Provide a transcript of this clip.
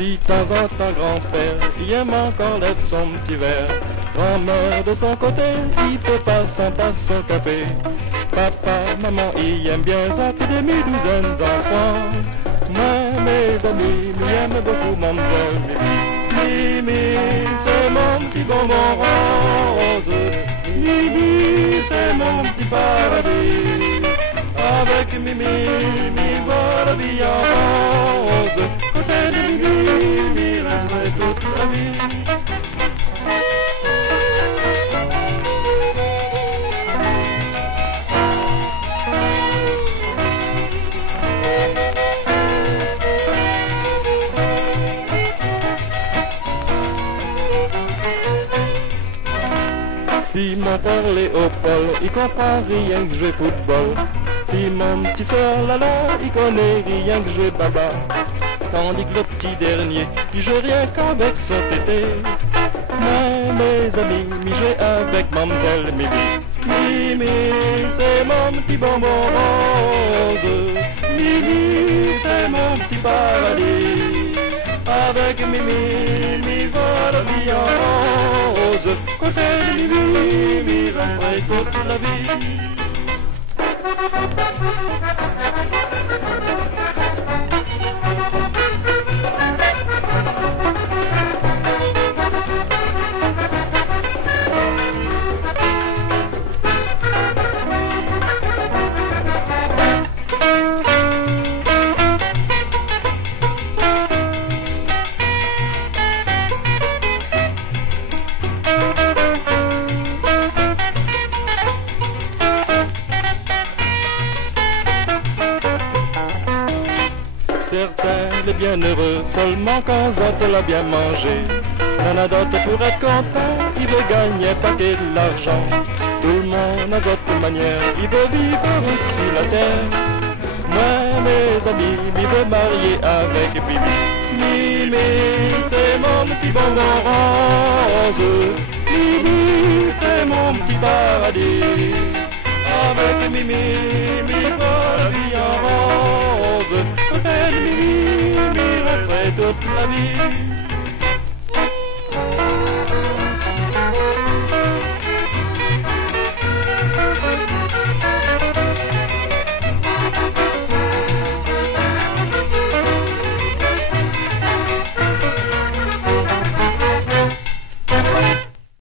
Si de temps en temps grand-père, il aime encore lève son petit verre. Grand-mère de son côté, il peut pas s'en passer son café. Papa, maman, il aime bien ça, puis demi-douzaine d'enfants. Moi, mes amis, m'aiment beaucoup mademoiselle Mimi. Mimi, c'est mon petit bonbon rose. Mimi, c'est mon petit paradis. Avec Mimi, mi voit la vie en rose. Côté de Mimi, mi resterait toute la vie. Si mon père Léopold, il comprend rien que jouer football. Si mon petit soeur Lala, il connaît rien que jouer baba. Tandis que le petit dernier, il joue rien qu'avec son tété. Moi, mes amis, m'y jouer avec mademoiselle Mimi. Mimi, c'est mon petit bonbon rose. Mimi, c'est mon petit paradis. Avec Mimi, mi voit la vie en rose. Côté de Mimi, mi resterait toute la vie. Certains, les bienheureux, seulement quand Zot l'a bien mangé. On a d'autres pour être content, il veut gagner un paquet d'argent. Tout le monde a d'autres manières, il veut vivre au-dessus la terre. Moi, mes amis, il veut marier avec Bibi. Mimi, c'est mon petit bonbon rose. Mimi, c'est mon petit paradis. Avec Mimi, mi voit la vie en rose. Mimi, mi resterait toute la vie.